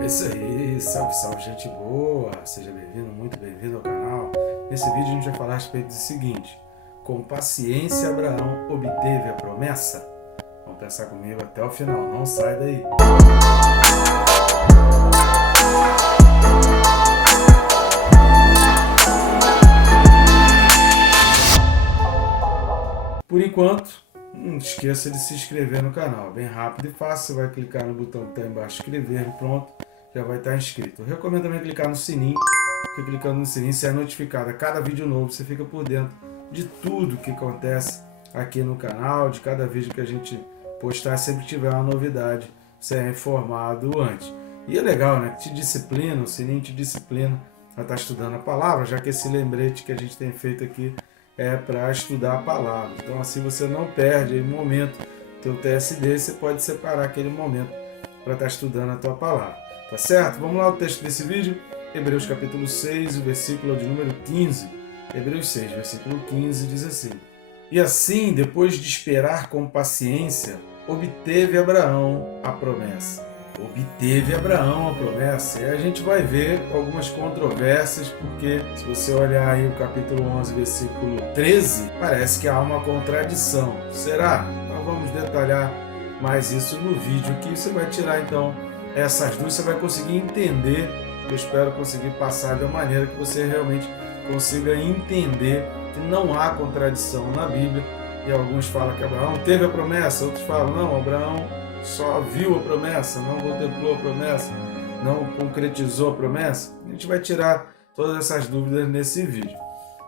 É isso aí, salve, salve, gente boa! Seja bem-vindo, muito bem-vindo ao canal. Nesse vídeo a gente vai falar a respeito do seguinte: com paciência Abraão obteve a promessa? Vamos pensar comigo até o final, não sai daí. Por enquanto, não esqueça de se inscrever no canal, bem rápido e fácil. Você vai clicar no botão que está embaixo, inscrever, e pronto, já vai estar inscrito. Eu recomendo também clicar no sininho, porque clicando no sininho você é notificado a cada vídeo novo, você fica por dentro de tudo que acontece aqui no canal, de cada vídeo que a gente postar, sempre tiver uma novidade, você é informado antes. E é legal, né, que te disciplina, o sininho te disciplina a estar estudando a palavra, já que esse lembrete que a gente tem feito aqui é para estudar a palavra. Então assim você não perde aí momento, teu TSD, você pode separar aquele momento para estar estudando a tua palavra. Tá certo? Vamos lá, o texto desse vídeo, Hebreus capítulo 6, o versículo de número 15. Hebreus 6, versículo 15 diz assim: E assim, depois de esperar com paciência, obteve Abraão a promessa. Obteve Abraão a promessa. E a gente vai ver algumas controvérsias, porque se você olhar aí o capítulo 11, versículo 13, parece que há uma contradição. Será? Nós vamos detalhar mais isso no vídeo, que você vai tirar então essas duas, você vai conseguir entender. Eu espero conseguir passar de uma maneira que você realmente consiga entender que não há contradição na Bíblia. E alguns falam que Abraão teve a promessa, outros falam, não, Abraão só viu a promessa, não contemplou a promessa, não concretizou a promessa. A gente vai tirar todas essas dúvidas nesse vídeo.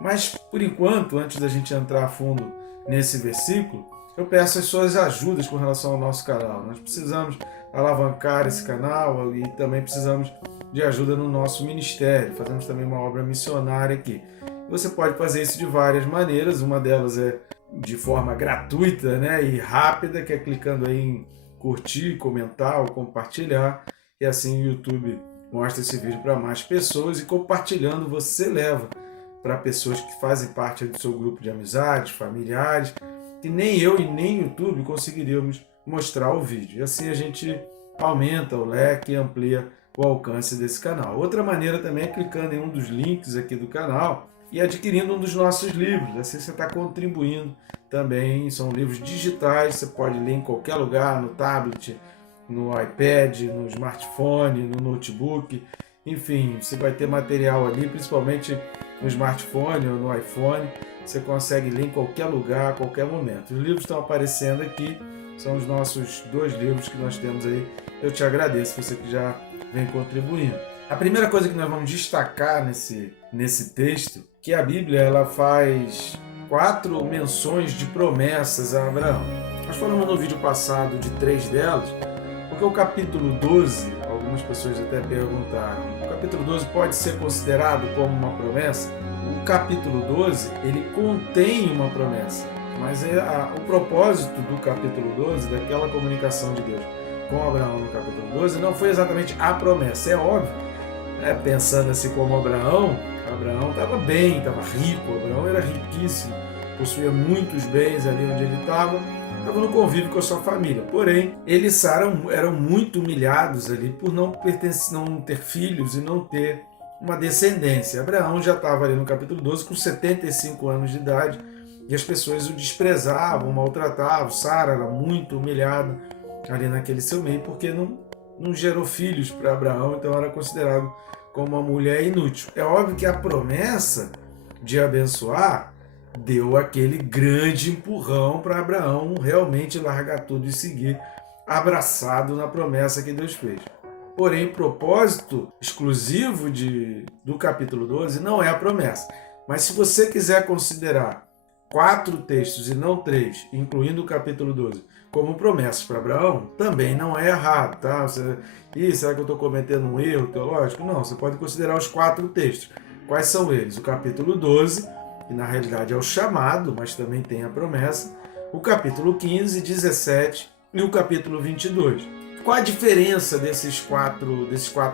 Mas, por enquanto, antes da gente entrar a fundo nesse versículo, eu peço as suas ajudas com relação ao nosso canal. Nós precisamos alavancar esse canal e também precisamos de ajuda no nosso ministério. Fazemos também uma obra missionária aqui. Você pode fazer isso de várias maneiras. Uma delas é de forma gratuita, né, e rápida, que é clicando aí em curtir, comentar ou compartilhar. E assim o YouTube mostra esse vídeo para mais pessoas, e compartilhando você leva para pessoas que fazem parte do seu grupo de amizades, familiares, que nem eu e nem o YouTube conseguiríamos mostrar o vídeo. E assim a gente aumenta o leque e amplia o alcance desse canal. Outra maneira também é clicando em um dos links aqui do canal e adquirindo um dos nossos livros. Assim você está contribuindo também. São livros digitais, você pode ler em qualquer lugar, no tablet, no iPad, no smartphone, no notebook. Enfim, você vai ter material ali, principalmente no smartphone ou no iPhone. Você consegue ler em qualquer lugar, a qualquer momento. Os livros estão aparecendo aqui, são os nossos 2 livros que nós temos aí. Eu te agradeço, você que já vem contribuindo. A primeira coisa que nós vamos destacar nesse texto, que a Bíblia ela faz 4 menções de promessas a Abraão. Nós falamos no vídeo passado de 3 delas, porque o capítulo 12, algumas pessoas até perguntaram, o capítulo 12 pode ser considerado como uma promessa? O capítulo 12, ele contém uma promessa, mas o propósito do capítulo 12, daquela comunicação de Deus com Abraão no capítulo 12, não foi exatamente a promessa. É óbvio, né? Pensando assim como Abraão estava bem, estava rico, Abraão era riquíssimo, possuía muitos bens ali onde ele estava no convívio com a sua família. Porém, eles eram muito humilhados ali por não ter filhos e não ter uma descendência. Abraão já estava ali no capítulo 12 com 75 anos de idade e as pessoas o desprezavam, maltratavam. Sara era muito humilhada ali naquele seu meio porque não gerou filhos para Abraão, então era considerado como uma mulher inútil. É óbvio que a promessa de abençoar deu aquele grande empurrão para Abraão realmente largar tudo e seguir abraçado na promessa que Deus fez. Porém, o propósito exclusivo do capítulo 12 não é a promessa. Mas se você quiser considerar 4 textos e não 3, incluindo o capítulo 12, como promessas para Abraão, também não é errado, tá? Será que eu estou cometendo um erro teológico? Não, você pode considerar os 4 textos. Quais são eles? O capítulo 12, que na realidade é o chamado, mas também tem a promessa. O capítulo 15, 17 e o capítulo 22. Qual a diferença desses quatro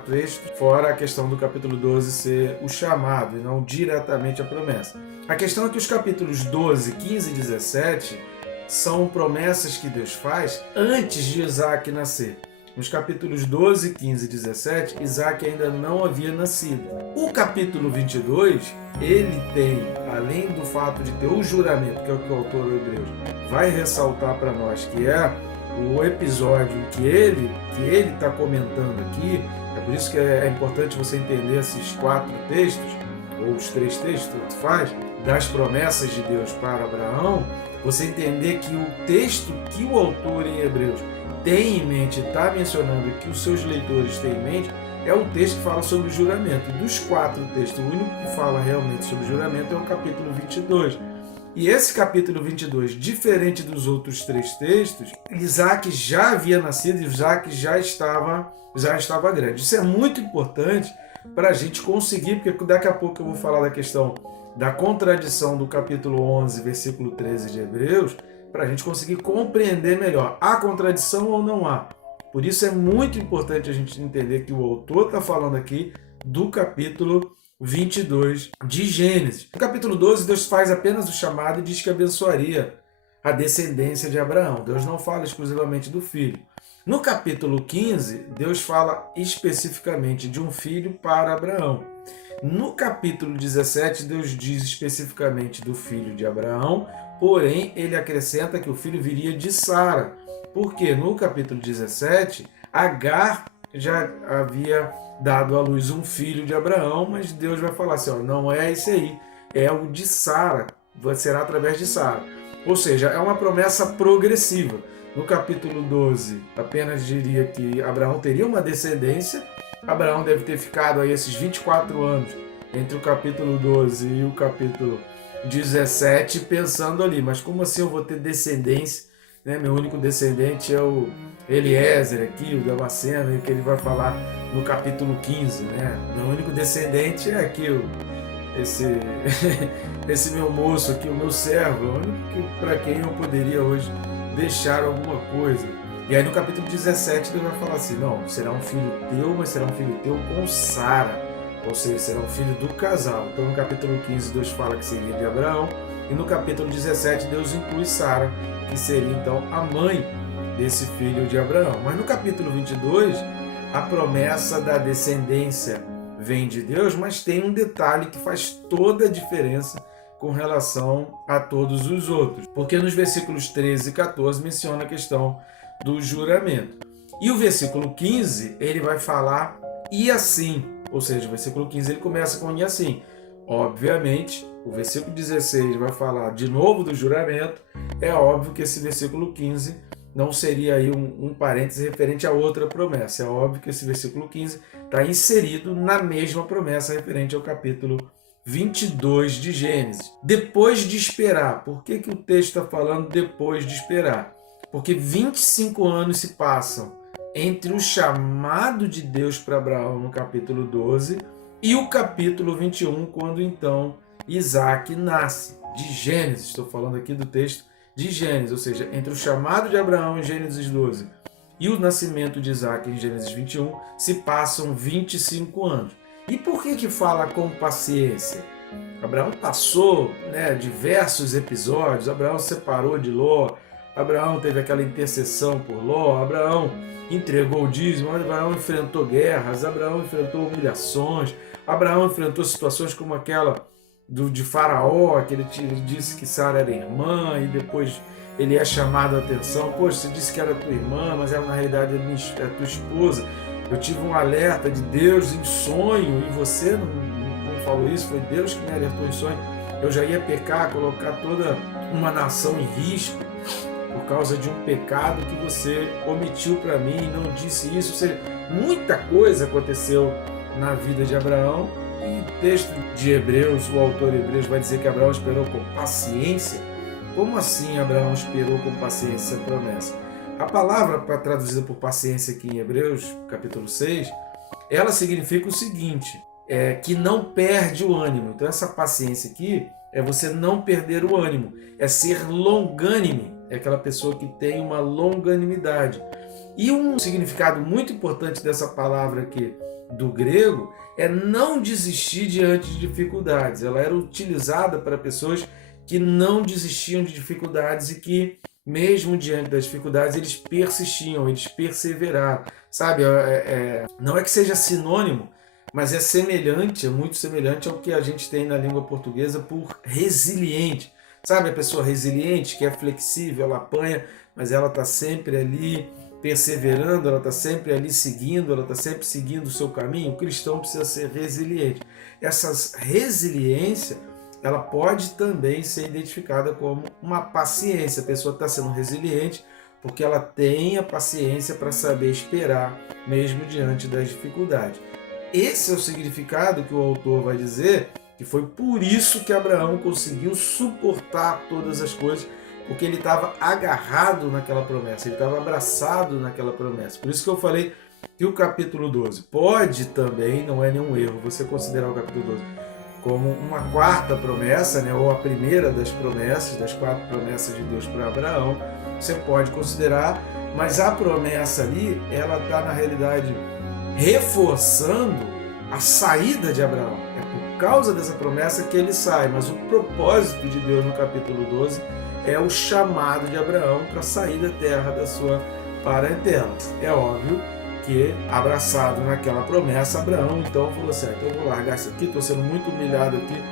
textos, fora a questão do capítulo 12 ser o chamado e não diretamente a promessa? A questão é que os capítulos 12, 15 e 17 são promessas que Deus faz antes de Isaac nascer. nos capítulos 12, 15 e 17, Isaac ainda não havia nascido. O capítulo 22, ele tem, além do fato de ter o juramento, que é o que o autor de Hebreus vai ressaltar para nós, que é o episódio que ele está comentando aqui. É por isso que é importante você entender esses 4 textos, ou os 3 textos, tanto faz, das promessas de Deus para Abraão, você entender que o texto que o autor em Hebreus tem em mente, está mencionando, que os seus leitores têm em mente, é o texto que fala sobre o juramento. Dos 4 textos, o único que fala realmente sobre o juramento é o capítulo 22. E esse capítulo 22, diferente dos outros 3 textos, Isaac já havia nascido e Isaac já estava grande. Isso é muito importante para a gente conseguir, porque daqui a pouco eu vou falar da questão da contradição do capítulo 11, versículo 13 de Hebreus, para a gente conseguir compreender melhor. Há contradição ou não há? Por isso é muito importante a gente entender que o autor está falando aqui do capítulo 22 de Gênesis. No capítulo 12, Deus faz apenas o chamado e diz que abençoaria a descendência de Abraão. Deus não fala exclusivamente do filho. No capítulo 15, Deus fala especificamente de um filho para Abraão. No capítulo 17, Deus diz especificamente do filho de Abraão, porém ele acrescenta que o filho viria de Sara, porque no capítulo 17, Agar já havia dado à luz um filho de Abraão, mas Deus vai falar assim, ó, não é esse aí, é o de Sara, será através de Sara. Ou seja, é uma promessa progressiva. No capítulo 12, apenas diria que Abraão teria uma descendência. Abraão deve ter ficado aí esses 24 anos entre o capítulo 12 e o capítulo 17 pensando ali, mas como assim eu vou ter descendência? Né? Meu único descendente é o Eliezer aqui, o Damasceno, que ele vai falar no capítulo 15. Né? Meu único descendente é aqui, esse meu moço aqui, o meu servo, o único para quem eu poderia hoje deixar alguma coisa. E aí no capítulo 17 Deus vai falar assim, não, será um filho teu, mas será um filho teu com Sara, ou seja, será um filho do casal. Então no capítulo 15 Deus fala que seria de Abraão, e no capítulo 17 Deus inclui Sara, que seria então a mãe desse filho de Abraão. Mas no capítulo 22, a promessa da descendência vem de Deus, mas tem um detalhe que faz toda a diferença com relação a todos os outros. Porque nos versículos 13 e 14 menciona a questão do juramento. E o versículo 15, ele vai falar e assim. Ou seja, o versículo 15 ele começa com e assim. Obviamente, o versículo 16 vai falar de novo do juramento. É óbvio que esse versículo 15 não seria aí um parêntese referente a outra promessa. É óbvio que esse versículo 15 está inserido na mesma promessa referente ao capítulo 22 de Gênesis. Depois de esperar. Por que o texto está falando depois de esperar? Porque 25 anos se passam entre o chamado de Deus para Abraão no capítulo 12 e o capítulo 21, quando então Isaac nasce. De Gênesis, estou falando aqui do texto de Gênesis, ou seja, entre o chamado de Abraão em Gênesis 12 e o nascimento de Isaac em Gênesis 21, se passam 25 anos. E por que fala com paciência? Abraão passou diversos episódios, Abraão separou de Ló, Abraão teve aquela intercessão por Ló, Abraão entregou o dízimo, Abraão enfrentou guerras, Abraão enfrentou humilhações, Abraão enfrentou situações como aquela de Faraó, que ele disse que Sara era irmã, e depois ele é chamado a atenção, poxa, você disse que era tua irmã, mas ela na realidade é tua esposa. Eu tive um alerta de Deus em sonho, e você não falou isso, foi Deus que me alertou em sonho. Eu já ia pecar, colocar toda uma nação em risco, por causa de um pecado que você omitiu para mim, não disse isso. Ou seja, muita coisa aconteceu na vida de Abraão, e o texto de Hebreus, o autor de Hebreus vai dizer que Abraão esperou com paciência. Como assim Abraão esperou com paciência essa promessa? A palavra traduzida por paciência aqui em Hebreus, capítulo 6, ela significa o seguinte, que não perde o ânimo. Então essa paciência aqui é você não perder o ânimo, é ser longânime, é aquela pessoa que tem uma longanimidade. E um significado muito importante dessa palavra aqui do grego é não desistir diante de dificuldades. Ela era utilizada para pessoas que não desistiam de dificuldades e que mesmo diante das dificuldades, eles persistiam, eles perseveraram, sabe? Não é que seja sinônimo, mas é semelhante, é muito semelhante ao que a gente tem na língua portuguesa por resiliente. Sabe a pessoa resiliente, que é flexível, ela apanha, mas ela está sempre ali perseverando, ela está sempre ali seguindo, ela está sempre seguindo o seu caminho. O cristão precisa ser resiliente. Essa resiliência, ela pode também ser identificada como uma paciência. A pessoa está sendo resiliente porque ela tem a paciência para saber esperar, mesmo diante das dificuldades. Esse é o significado que o autor vai dizer, que foi por isso que Abraão conseguiu suportar todas as coisas, porque ele estava agarrado naquela promessa, ele estava abraçado naquela promessa. Por isso que eu falei que o capítulo 12 pode também, não é nenhum erro, você considerar o capítulo 12 como uma quarta promessa, né, ou a primeira das promessas, das 4 promessas de Deus para Abraão, você pode considerar, mas a promessa ali, ela está na realidade reforçando a saída de Abraão. É por causa dessa promessa que ele sai, mas o propósito de Deus no capítulo 12 é o chamado de Abraão para sair da terra da sua parentela. É óbvio que, abraçado naquela promessa, Abraão então falou assim: eu vou largar isso aqui, estou sendo muito humilhado aqui,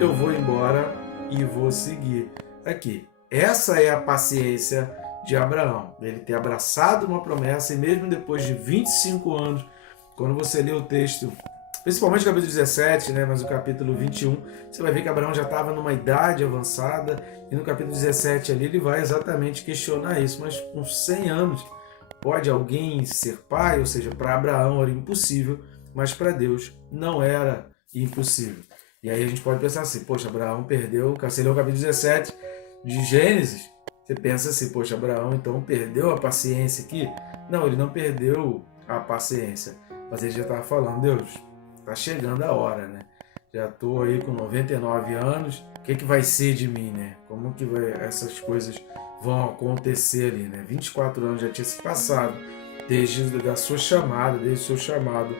eu vou embora e vou seguir aqui. Essa é a paciência de Abraão, ele ter abraçado uma promessa e mesmo depois de 25 anos, quando você lê o texto, principalmente o capítulo 17, né, mas o capítulo 21, você vai ver que Abraão já estava numa idade avançada, e no capítulo 17 ali ele vai exatamente questionar isso, mas com 100 anos, pode alguém ser pai? Ou seja, para Abraão era impossível, mas para Deus não era impossível. E aí a gente pode pensar assim, poxa, Abraão perdeu, você lê o capítulo 17 de Gênesis, você pensa assim, poxa, Abraão então perdeu a paciência aqui? Não, ele não perdeu a paciência, mas ele já estava falando, Deus, está chegando a hora, né? Já estou aí com 99 anos, o que vai ser de mim, né? Como que essas coisas vão acontecer ali, né? 24 anos já tinha se passado desde a sua chamada, desde o seu chamado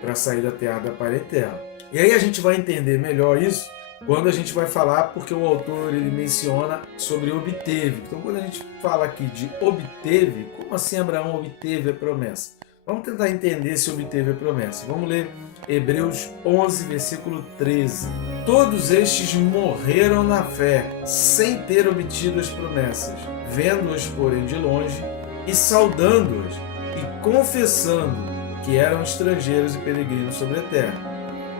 para sair da terra da parentela. E aí a gente vai entender melhor isso quando a gente vai falar, porque o autor ele menciona sobre obteve. Então quando a gente fala aqui de obteve, como assim Abraão obteve a promessa? Vamos tentar entender se obteve a promessa. Vamos ler Hebreus 11, versículo 13. Todos estes morreram na fé, sem ter obtido as promessas, vendo-as, porém, de longe, e saudando-as, e confessando que eram estrangeiros e peregrinos sobre a terra.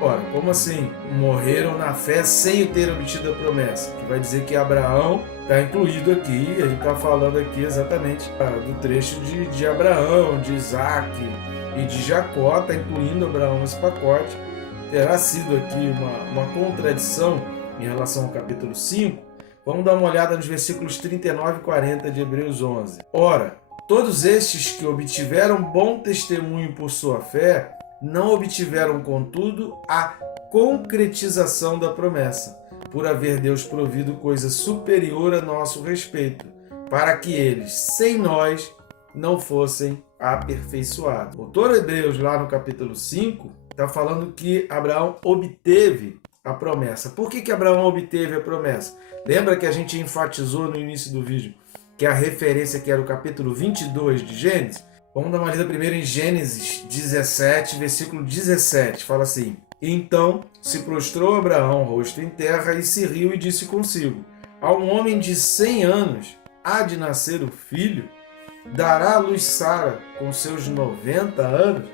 Ora, como assim? Morreram na fé sem ter obtido a promessa? Que vai dizer que Abraão está incluído aqui, a gente está falando aqui exatamente do trecho de Abraão, de Isaac e de Jacó, está incluindo Abraão nesse pacote. Terá sido aqui uma contradição em relação ao capítulo 5. Vamos dar uma olhada nos versículos 39 e 40 de Hebreus 11. Ora, todos estes que obtiveram bom testemunho por sua fé, não obtiveram, contudo, a concretização da promessa, por haver Deus provido coisa superior a nosso respeito, para que eles, sem nós, não fossem aperfeiçoados. O autor Hebreus, lá no capítulo 5, está falando que Abraão obteve a promessa. Por que Abraão obteve a promessa? Lembra que a gente enfatizou no início do vídeo que a referência que era o capítulo 22 de Gênesis? Vamos dar uma lida primeiro em Gênesis 17, versículo 17. Fala assim: Então se prostrou Abraão, rosto em terra, e se riu e disse consigo: A um homem de 100 anos há de nascer o filho? Dará à luz Sara com seus 90 anos?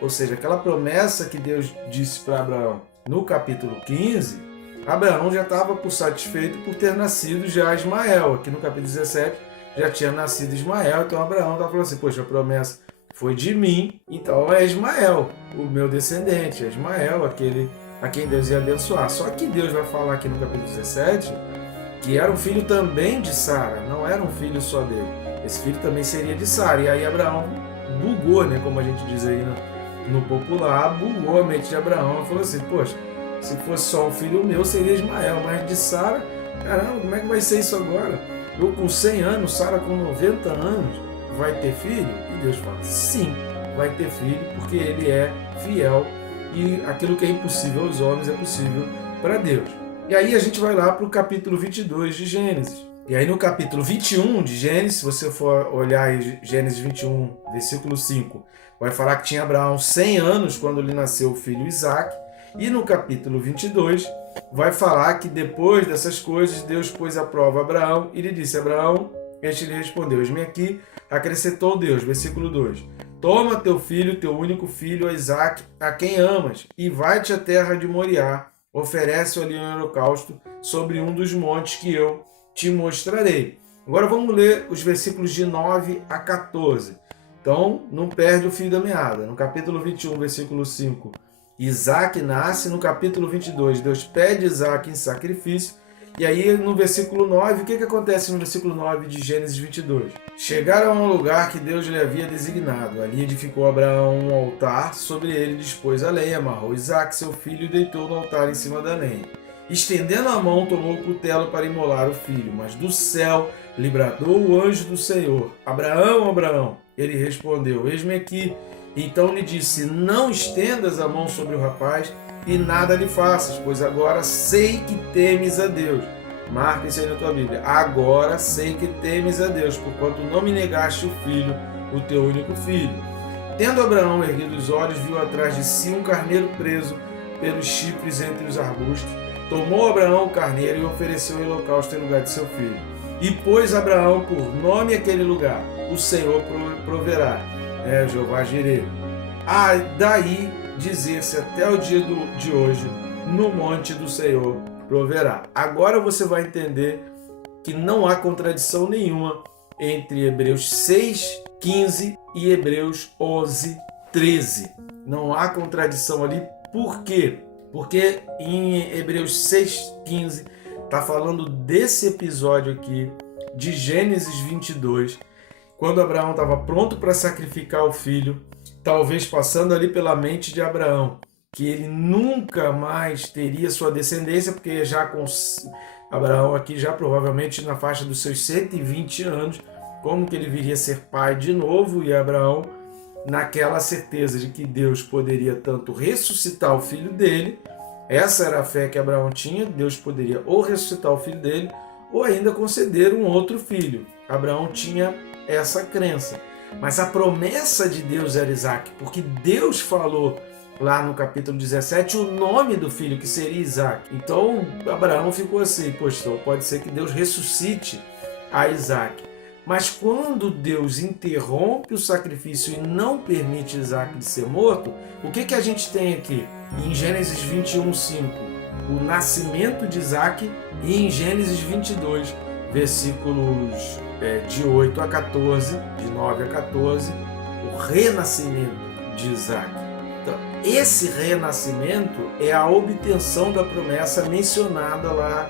Ou seja, aquela promessa que Deus disse para Abraão no capítulo 15, Abraão já estava por satisfeito por ter nascido já Ismael. Aqui no capítulo 17 já tinha nascido Ismael, então Abraão estava falando assim, poxa, a promessa foi de mim, então é Ismael, o meu descendente, é Ismael, aquele a quem Deus ia abençoar. Só que Deus vai falar aqui no capítulo 17 que era um filho também de Sara, não era um filho só dele. Esse filho também seria de Sara. E aí Abraão bugou, né, como a gente diz aí no popular, bugou a mente de Abraão e falou assim, poxa, se fosse só um filho meu, seria Ismael, mas de Sara, caramba, como é que vai ser isso agora? Eu com 100 anos, Sara com 90 anos, vai ter filho? E Deus fala, sim, vai ter filho, porque ele é fiel e aquilo que é impossível aos homens é possível para Deus. E aí a gente vai lá para o capítulo 22 de Gênesis. E aí no capítulo 21 de Gênesis, se você for olhar aí Gênesis 21, versículo 5, vai falar que tinha Abraão 100 anos quando lhe nasceu o filho Isaque. E no capítulo 22 vai falar que depois dessas coisas Deus pôs à prova Abraão e lhe disse: Abraão, este lhe respondeu: eis-me aqui. Acrescentou Deus, versículo 2: toma teu filho, teu único filho, Isaque, a quem amas, e vai-te à terra de Moriá, oferece-o ali em holocausto sobre um dos montes que eu te mostrarei. Agora vamos ler os versículos de 9 a 14. Então, não perde o fio da meada. No capítulo 21, versículo 5, Isaque nasce. No capítulo 22, Deus pede Isaque em sacrifício. E aí, no versículo 9, o que acontece no versículo 9 de Gênesis 22? Chegaram a um lugar que Deus lhe havia designado. Ali edificou Abraão um altar, sobre ele dispôs a lenha, amarrou Isaque, seu filho, e deitou no altar em cima da lenha. Estendendo a mão, tomou o cutelo para imolar o filho, mas do céu lhe bradou o anjo do Senhor: Abraão, Abraão. Ele respondeu: eis-me aqui. Então lhe disse: não estendas a mão sobre o rapaz e nada lhe faças, pois agora sei que temes a Deus. Marca isso aí na tua Bíblia. Agora sei que temes a Deus, porquanto não me negaste o filho, o teu único filho. Tendo Abraão erguido os olhos, viu atrás de si um carneiro preso pelos chifres entre os arbustos. Tomou Abraão o carneiro e ofereceu em holocausto em lugar de seu filho. E pôs Abraão por nome aquele lugar: o Senhor proverá. Jeová Jireh. Daí dizer-se até o dia de hoje: no monte do Senhor proverá. Agora você vai entender que não há contradição nenhuma entre Hebreus 6:15 e Hebreus 11:13. Não há contradição ali. Por quê? Porque em Hebreus 6:15 está falando desse episódio aqui de Gênesis 22, quando Abraão estava pronto para sacrificar o filho, talvez passando ali pela mente de Abraão que ele nunca mais teria sua descendência, porque já com Abraão aqui já provavelmente na faixa dos seus 120 anos, como que ele viria a ser pai de novo? E Abraão, naquela certeza de que Deus poderia tanto ressuscitar o filho dele, essa era a fé que Abraão tinha: Deus poderia ou ressuscitar o filho dele ou ainda conceder um outro filho. Abraão tinha essa crença. Mas a promessa de Deus era Isaque, porque Deus falou lá no capítulo 17 o nome do filho, que seria Isaque. Então Abraão ficou assim: poxa, então pode ser que Deus ressuscite a Isaque. Mas quando Deus interrompe o sacrifício e não permite Isaque de ser morto, o que a gente tem aqui? Em Gênesis 21:5, o nascimento de Isaque, e em Gênesis 22, versículos de 8 a 14, de 9 a 14, o renascimento de Isaque. Então, esse renascimento é a obtenção da promessa mencionada lá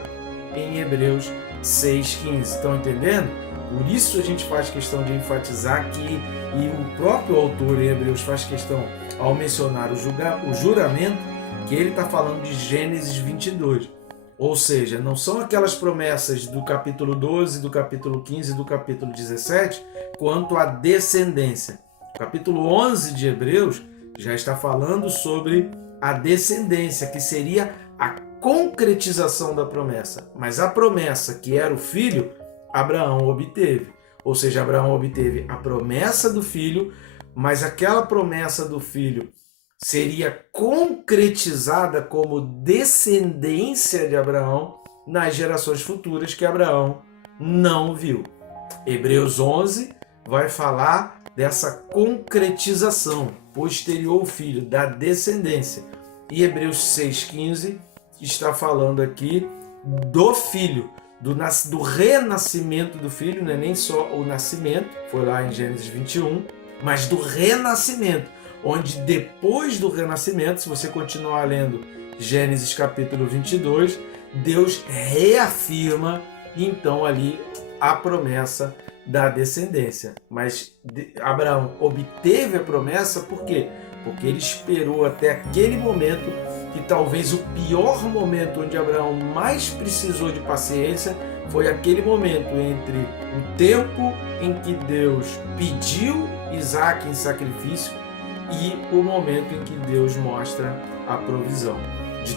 em Hebreus 6:15. Estão entendendo? Por isso a gente faz questão de enfatizar que, e o próprio autor em Hebreus faz questão, ao mencionar o juramento, que ele está falando de Gênesis 22. Ou seja, não são aquelas promessas do capítulo 12, do capítulo 15 e do capítulo 17 quanto à descendência. O capítulo 11 de Hebreus já está falando sobre a descendência, que seria a concretização da promessa. Mas a promessa, que era o filho, Abraão obteve. Ou seja, Abraão obteve a promessa do filho, mas aquela promessa do filho seria concretizada como descendência de Abraão nas gerações futuras que Abraão não viu. Hebreus 11 vai falar dessa concretização posterior ao filho, da descendência. E Hebreus 6,15 está falando aqui do filho, do renascimento do filho, não é nem só o nascimento, foi lá em Gênesis 21, mas do renascimento, onde depois do renascimento, se você continuar lendo Gênesis capítulo 22, Deus reafirma então ali a promessa da descendência. Mas Abraão obteve a promessa por quê? Porque ele esperou até aquele momento, que talvez o pior momento onde Abraão mais precisou de paciência foi aquele momento entre o tempo em que Deus pediu Isaque em sacrifício e o momento em que Deus mostra a provisão. De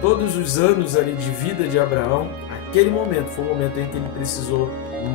todos os anos ali de vida de Abraão, naquele momento foi o momento em que ele precisou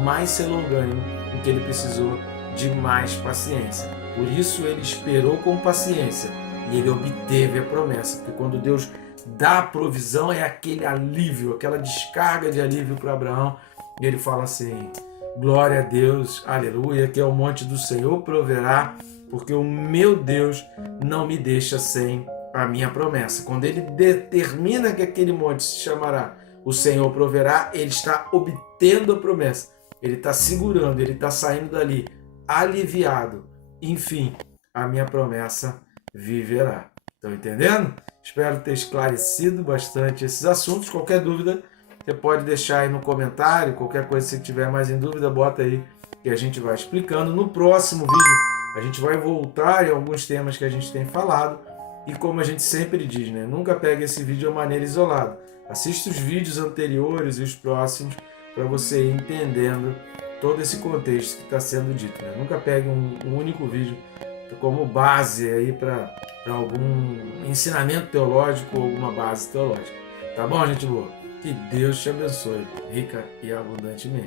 mais ser longânimo, em que ele precisou de mais paciência. Por isso ele esperou com paciência e ele obteve a promessa, porque quando Deus dá a provisão é aquele alívio, aquela descarga de alívio para Abraão, e ele fala assim: glória a Deus, aleluia, que é o monte do Senhor proverá, porque o meu Deus não me deixa sem a minha promessa. Quando ele determina que aquele monte se chamará o Senhor proverá, ele está obtendo a promessa, ele está segurando, ele está saindo dali aliviado. Enfim, a minha promessa viverá. Estão entendendo? Espero ter esclarecido bastante esses assuntos. Qualquer dúvida, você pode deixar aí no comentário. Qualquer coisa, se tiver mais em dúvida, bota aí que a gente vai explicando. No próximo vídeo, a gente vai voltar em alguns temas que a gente tem falado. E como a gente sempre diz, né? Nunca pegue esse vídeo de maneira isolada. Assista os vídeos anteriores e os próximos para você ir entendendo todo esse contexto que está sendo dito, né? Nunca pegue um único vídeo como base aí para algum ensinamento teológico ou alguma base teológica. Tá bom, gente boa? Que Deus te abençoe, rica e abundantemente.